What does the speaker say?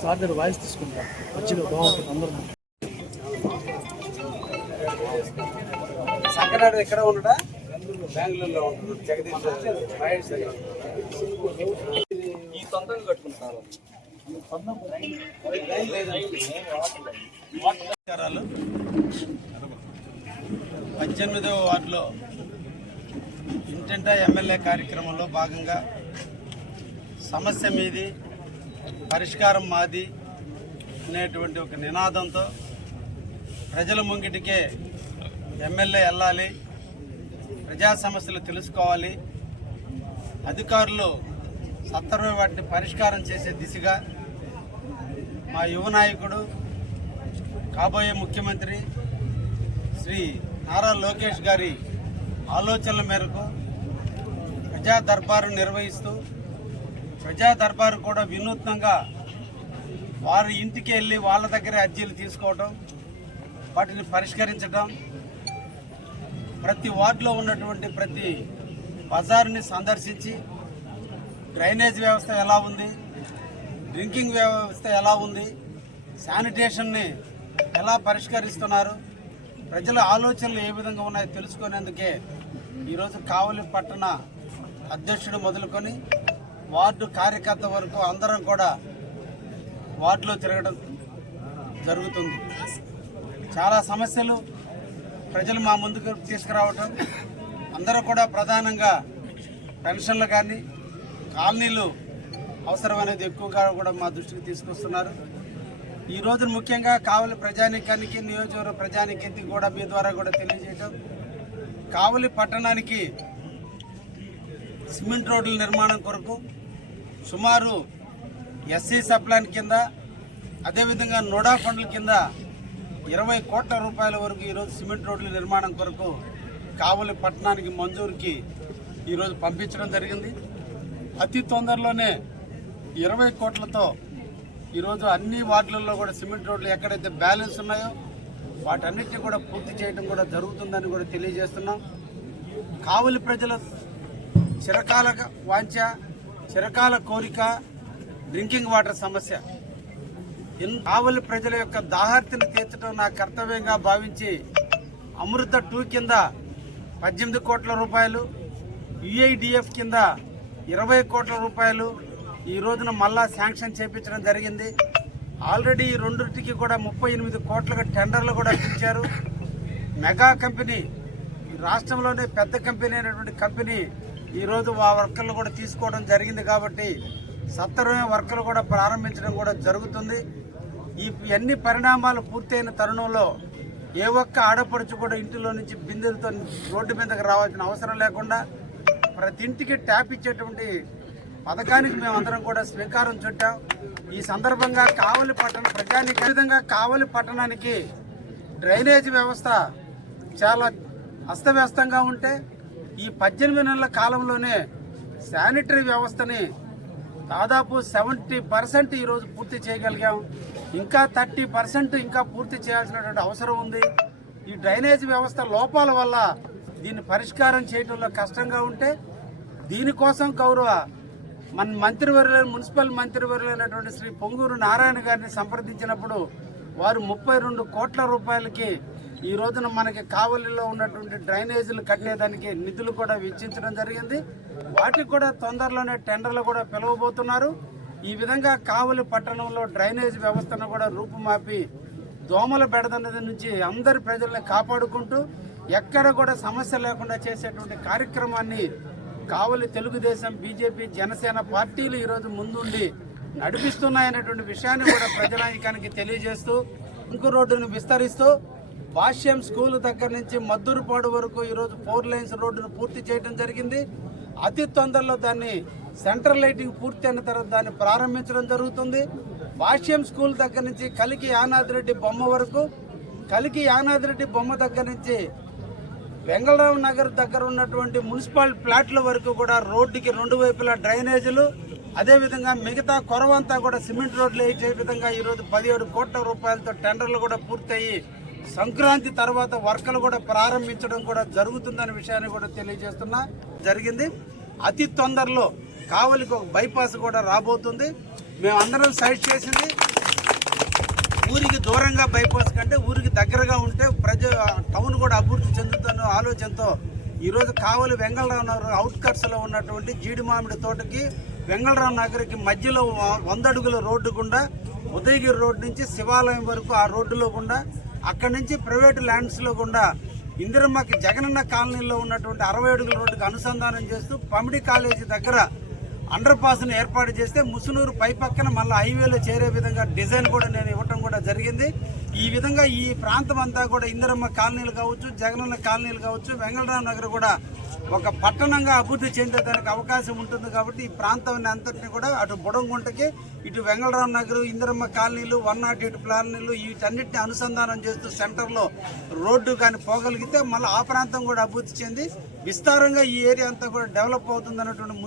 Sir దగ్గర voice తీసుకుంటా వచ్చి బాగుంటుంది అందరూ సంకనాడు ఎక్కడ ఉండడా బెంగళూరులో రైడ్స్ దగ్గర ఈ సొంతంగా కట్టుకుంటారు పద్దెనిమిదవ వార్డులో ఇంటింటా ఎమ్మెల్యే కార్యక్రమంలో భాగంగా సమస్య మీది పరిష్కారం మాది అనేటువంటి ఒక నినాదంతో ప్రజల ముంగిటికే ఎమ్మెల్యే వెళ్ళాలి ప్రజా సమస్యలు తెలుసుకోవాలి అధికారులు సత్వరమే వాటిని పరిష్కారం చేసే దిశగా మా యువ నాయకుడు కాబోయే ముఖ్యమంత్రి శ్రీ నారా లోకేష్ గారి ఆలోచనల మేరకు ప్రజా దర్బారు నిర్వహిస్తూ ప్రజా దర్బారు కూడా వినూత్నంగా వారి ఇంటికి వెళ్ళి వాళ్ళ దగ్గర అర్జీలు తీసుకోవడం వాటిని పరిష్కరించడం ప్రతి వార్డులో ఉన్నటువంటి ప్రతి బజార్ని సందర్శించి డ్రైనేజ్ వ్యవస్థ ఎలా ఉంది డ్రింకింగ్ వ్యవస్థ ఎలా ఉంది శానిటేషన్ని ఎలా పరిష్కరిస్తున్నారు ప్రజల ఆలోచనలు ఏ విధంగా ఉన్నాయో తెలుసుకునేందుకే ఈరోజు కావలి పట్టణ అధ్యక్షుడు మొదలుకొని వార్డు కార్యకర్త వరకు అందరం కూడా వార్డులో తిరగడం జరుగుతుంది. చాలా సమస్యలు ప్రజలు మా ముందుకు తీసుకురావటం అందరూ కూడా ప్రధానంగా పెన్షన్లు కానీ కాలనీలు అవసరమనేది ఎక్కువగా కూడా మా దృష్టికి తీసుకొస్తున్నారు. ఈ రోజు ముఖ్యంగా కావలి ప్రజానికానికి నియోజకవర్గ ప్రజానికానికి కూడా మీ ద్వారా కూడా తెలియజేయటం. కావలి పట్టణానికి సిమెంట్ రోడ్ల నిర్మాణం కొరకు సుమారు ఎస్సీ సప్లాన్ కింద అదేవిధంగా నోడా ఫండ్ల కింద ఇరవై కోట్ల రూపాయల వరకు ఈరోజు సిమెంట్ రోడ్ల నిర్మాణం కొరకు కావలి పట్టణానికి మంజూరుకి ఈరోజు పంపించడం జరిగింది. అతి తొందరలోనే ఇరవై కోట్లతో ఈరోజు అన్ని వార్డులలో కూడా సిమెంట్ రోడ్లు ఎక్కడైతే బ్యాలెన్స్ ఉన్నాయో వాటన్నిటిని కూడా పూర్తి చేయడం కూడా జరుగుతుందని కూడా తెలియజేస్తున్నాం. కావలి ప్రజల చిరకాల వాంఛ చిరకాల కోరిక డ్రింకింగ్ వాటర్ సమస్య. ఇన్- కావలి ప్రజల యొక్క దాహార్తిని తీర్చడం నా కర్తవ్యంగా భావించి అమృత టూ కింద పద్దెనిమిది కోట్ల రూపాయలు యుఐడిఎఫ్ కింద ఇరవై కోట్ల రూపాయలు ఈ రోజున మళ్ళా శాంక్షన్ చేపించడం జరిగింది. ఆల్రెడీ ఈ రెండింటికి కూడా ముప్పై ఎనిమిది కోట్లకు టెండర్లు కూడా ఇచ్చారు మెగా కంపెనీ రాష్ట్రంలోనే పెద్ద కంపెనీ అయినటువంటి కంపెనీ ఈరోజు ఆ వర్కర్లు కూడా తీసుకోవడం జరిగింది కాబట్టి సత్తరమే వర్కర్లు కూడా ప్రారంభించడం కూడా జరుగుతుంది. ఈ అన్ని పరిణామాలు పూర్తయిన తరుణంలో ఏ ఒక్క ఆడపడుచు కూడా ఇంటిలో నుంచి బిందెలతో రోడ్డు మీదకి రావాల్సిన అవసరం లేకుండా ప్రతి ఇంటికి ట్యాప్ ఇచ్చేటువంటి పథకానికి మేమందరం కూడా స్వీకారం చుట్టాం. ఈ సందర్భంగా కావలి పట్టణ ప్రజానికి విధంగా కావలి పట్టణానికి డ్రైనేజ్ వ్యవస్థ చాలా అస్తవ్యస్తంగా ఉంటే ఈ పద్దెనిమిది నెలల కాలంలోనే శానిటరీ వ్యవస్థని దాదాపు సెవెంటీ పర్సెంట్ ఈరోజు పూర్తి చేయగలిగాం. ఇంకా థర్టీ పర్సెంట్ ఇంకా పూర్తి చేయాల్సినటువంటి అవసరం ఉంది. ఈ డ్రైనేజ్ వ్యవస్థ లోపాల వల్ల దీన్ని పరిష్కారం చేయడంలో కష్టంగా ఉంటే దీనికోసం గౌరవ మన మంత్రివర్యులు మున్సిపల్ మంత్రివర్యులైనటువంటి శ్రీ పొంగూరు నారాయణ గారిని సంప్రదించినప్పుడు వారు ముప్పై రెండు కోట్ల రూపాయలకి ఈ రోజున మనకి కావలిలో ఉన్నటువంటి డ్రైనేజీలు కట్టేదానికి నిధులు కూడా వెచ్చించడం జరిగింది. వాటికి కూడా తొందరలోనే టెండర్లు కూడా పిలవబోతున్నారు. ఈ విధంగా కావలి పట్టణంలో డ్రైనేజ్ వ్యవస్థను కూడా రూపుమాపి దోమల బెడదన్నది నుంచి అందరి ప్రజల్ని కాపాడుకుంటూ ఎక్కడ కూడా సమస్య లేకుండా చేసేటువంటి కార్యక్రమాన్ని కావలి తెలుగుదేశం బీజేపీ జనసేన పార్టీలు ఈరోజు ముందుండి నడిపిస్తున్నాయనేటువంటి విషయాన్ని కూడా ప్రజానాయకానికి తెలియజేస్తూ ఇంకు రోడ్డును విస్తరిస్తూ భాష్యం స్కూల్ దగ్గర నుంచి మద్దూరుపాడు వరకు ఈరోజు ఫోర్ లైన్స్ రోడ్డును పూర్తి చేయడం జరిగింది. అతి తొందరలో దాన్ని సెంట్రల్ లైటింగ్ పూర్తి అయిన తర్వాత దాన్ని ప్రారంభించడం జరుగుతుంది. భాష్యం స్కూల్ దగ్గర నుంచి కలికి యానాదిరెడ్డి బొమ్మ వరకు కలికి యానాదిరెడ్డి బొమ్మ దగ్గర నుంచి వెంగళరావు నగర్ దగ్గర ఉన్నటువంటి మున్సిపల్ ప్లాట్ల వరకు కూడా రోడ్డుకి రెండు వైపులా డ్రైనేజీలు అదేవిధంగా మిగతా కొరవంతా కూడా సిమెంట్ రోడ్లు వేసే విధంగా ఈరోజు పదిహేడు కోట్ల రూపాయలతో టెండర్లు కూడా పూర్తయి సంక్రాంతి తర్వాత వర్కలు కూడా ప్రారంభించడం కూడా జరుగుతుందనే విషయాన్ని కూడా తెలియజేస్తున్నా. జరిగింది. అతి తొందరలో కావలికి ఒక బైపాస్ కూడా రాబోతుంది. మేమందరం సైడ్ చేసింది. ఊరికి దూరంగా బైపాస్ కంటే ఊరికి దగ్గరగా ఉంటే ప్రజ టౌన్ కూడా అభివృద్ధి చెందుతున్న ఆలోచనతో ఈరోజు కావలి వెంగళరావు నగర్ అవుట్కట్స్లో ఉన్నటువంటి జీడి మామిడి తోటకి వెంగళరావు నగర్కి మధ్యలో వంద అడుగుల రోడ్డు గుండా ఉదయగిరి రోడ్డు నుంచి శివాలయం వరకు ఆ రోడ్డులో గుండా అక్కడి నుంచి ప్రైవేట్ ల్యాండ్స్లో గుండా ఇందిరమ్మకి జగనన్న కాలనీలో ఉన్నటువంటి అరవై అడుగుల రోడ్డుకి అనుసంధానం చేస్తూ పమిడి కాలేజీ దగ్గర అండర్ పాస్ను ఏర్పాటు చేస్తే ముసునూరు పై పక్కన మళ్ళీ హైవేలో చేరే విధంగా డిజైన్ కూడా నేను ఇవ్వటం కూడా జరిగింది. ఈ విధంగా ఈ ప్రాంతం అంతా కూడా ఇందిరమ్మ కాలనీలు కావచ్చు జగనన్న కాలనీలు కావచ్చు వెంగళరావు నగర్ కూడా ఒక పట్టణంగా అభివృద్ధి చెందేదానికి అవకాశం ఉంటుంది కాబట్టి ఈ ప్రాంతాన్ని అంతటిని కూడా అటు బుడంగుంటకి ఇటు వెంగళరామ నగర్ ఇందిరమ్మ కాలనీలు వన్ నాట్ ఎయిట్ కాలనీలు వీటన్నిటిని అనుసంధానం చేస్తూ సెంటర్లో రోడ్డు కానీ పోగలిగితే మళ్ళీ ఆ ప్రాంతం కూడా అభివృద్ధి చెంది విస్తారంగా ఈ ఏరియా అంతా కూడా డెవలప్ అవుతుంది అన్నటువంటి ముందు